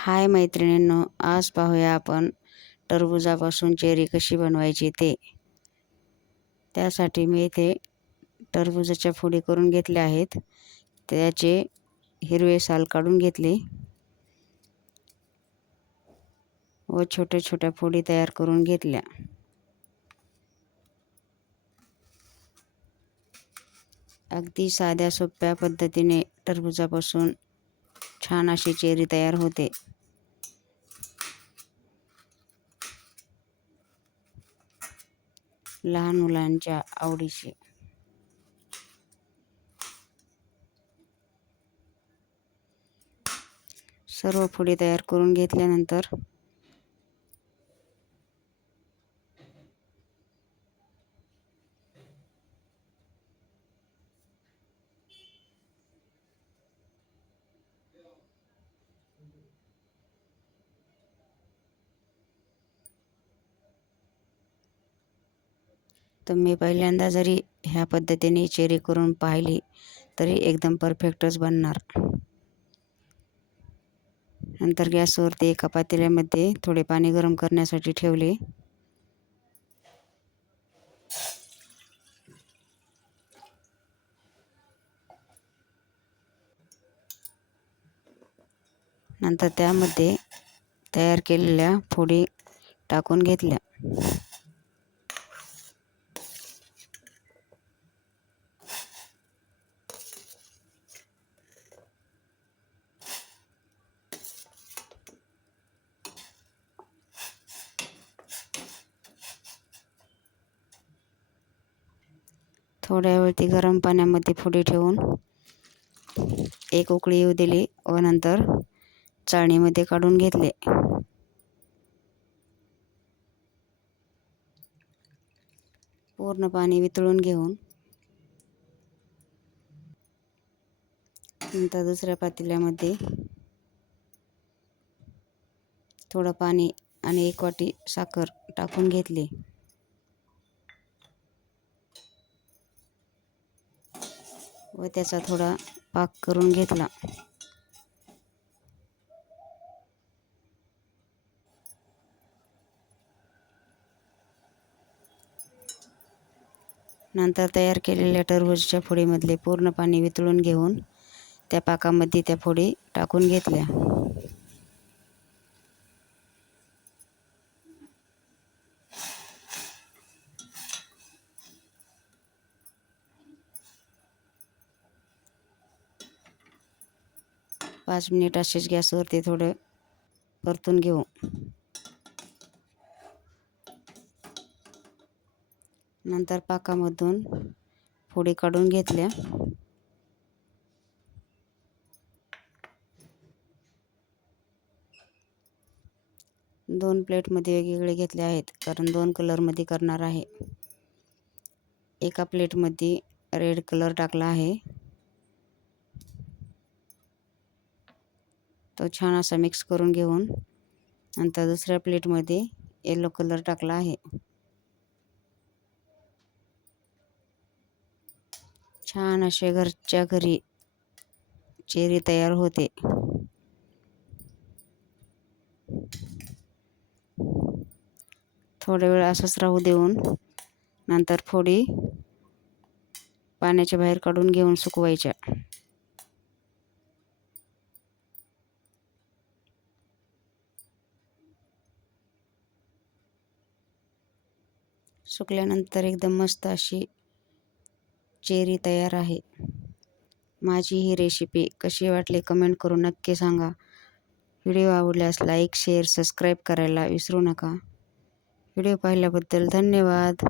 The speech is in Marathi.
हाय मैत्रिणींनो, आज पाहूया आपण टरबुजापासून चेरी कशी बनवायची ते. त्यासाठी मी इथे टरबुजाच्या फोडी करून घेतल्या आहेत. त्याचे हिरवे साल काढून घेतले व छोट्या छोट्या फोडी तयार करून घेतल्या. अगदी साध्या सोप्या पद्धतीने टरबुजापासून छान अशी चेरी तयार होते. लहान मुलांच्या आवडीची. सर्व फोडी तयार करून घेतल्यानंतर तुम्ही पहिल्यांदा जरी ह्या पद्धतीने चेरी करून पाहिली तरी एकदम परफेक्टच बनणार. नंतर गॅसवरती एका पातेल्यामध्ये थोडे पाणी गरम करण्यासाठी ठेवले. नंतर त्यामध्ये तयार केलेल्या फोडी टाकून घेतल्या. थोड्या वेळ ती गरम पाण्यामध्ये फोडी ठेवून एक उकळी येऊ दिली व नंतर चाळणीमध्ये काढून घेतले. पूर्ण पाणी वितळून घेऊन नंतर दुसऱ्या पातेल्यामध्ये थोडं पाणी आणि 1 वाटी साखर टाकून घेतली व त्याचा थोडा पाक करून घेतला. नंतर तयार केलेल्या टरबूजाच्या फोडीमधले पूर्ण पाणी वितळून घेऊन त्या पाकामध्ये त्या फोडी टाकून घेतल्या. पाच मिनिट असेच गॅसवरती थोडं परतून घेऊ. नंतर पाकामधून फोडी काढून घेतल्या. दोन प्लेटमध्ये वेगवेगळे घेतले आहेत कारण 2 कलरमध्ये करणार आहे. एका प्लेटमध्ये रेड कलर टाकला आहे, तो छान असा मिक्स करून घेऊन नंतर दुसऱ्या प्लेटमध्ये येलो कलर टाकला आहे. छान असे घरच्या घरी चेरी तयार होते. थोडा वेळ असंच राहू देऊन नंतर फोडी पाण्याच्या बाहेर काढून घेऊन सुकवायच्या. सुकल्यानंतर एकदम मस्त अशी चेरी तयार आहे. माझी ही रेसिपी कशी वाटली कमेंट करून नक्की सांगा. व्हिडिओ आवडल्यास लाईक, शेअर, सबस्क्राईब करायला विसरू नका. व्हिडिओ पाहिल्याबद्दल धन्यवाद.